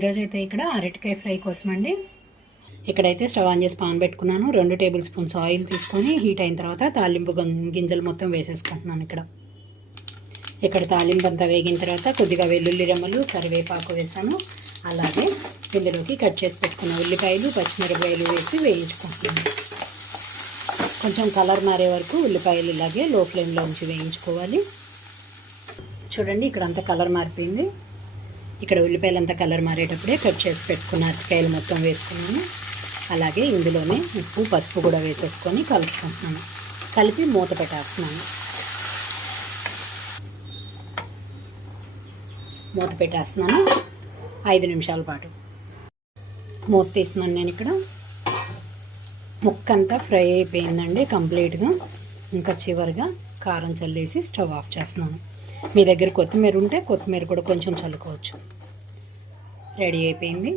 ఈరోజు అయితే ఇక్కడ అరటికాయ ఫ్రై కోసం అండి. ఇక్కడైతే స్టవ్ ఆన్ చేసి పాన్ పెట్టుకున్నాను. 2 టేబుల్ స్పూన్స్ ఆయిల్ తీసుకొని హీట్ అయిన తర్వాత తాలింపు గింజలు మొత్తం వేసేసుకుంటున్నాను. ఇక్కడ తాలింపు అంతా వేగిన తర్వాత కొద్దిగా వెల్లుల్లి రెమ్మలు, కరివేపాకు వేసాను. అలాగే ఇందులోకి కట్ చేసి పెట్టుకున్న ఉల్లిపాయలు, పచ్చిమిరపకాయలు వేసి వేయించుకుంటున్నాను. కొంచెం కలర్ మారే వరకు ఉల్లిపాయలు ఇలాగే లో ఫ్లేమ్లో ఉంచి వేయించుకోవాలి. చూడండి, ఇక్కడ అంతా కలర్ మారిపోయింది. ఇక్కడ ఉల్లిపాయలంతా కలర్ మారేటప్పుడే కట్ చేసి పెట్టుకున్న అరటికాయలు మొత్తం వేసుకున్నాను. అలాగే ఇందులోనే ఉప్పు, పసుపు కూడా వేసేసుకొని కలుపుకుంటున్నాను. కలిపి మూత పెట్టేస్తున్నాను. మూత పెట్టేస్తున్నాను 5 నిమిషాల పాటు. మూత తీస్తున్నాను. నేను ఇక్కడ ముక్క అంతా ఫ్రై అయిపోయిందండి కంప్లీట్గా. ఇంకా చివరిగా కారం చల్లేసి స్టవ్ ఆఫ్ చేస్తున్నాను. మీ దగ్గర కొత్తిమీర ఉంటే కొత్తిమీర కూడా కొంచెం చల్లుకోవచ్చు. రెడీ అయిపోయింది.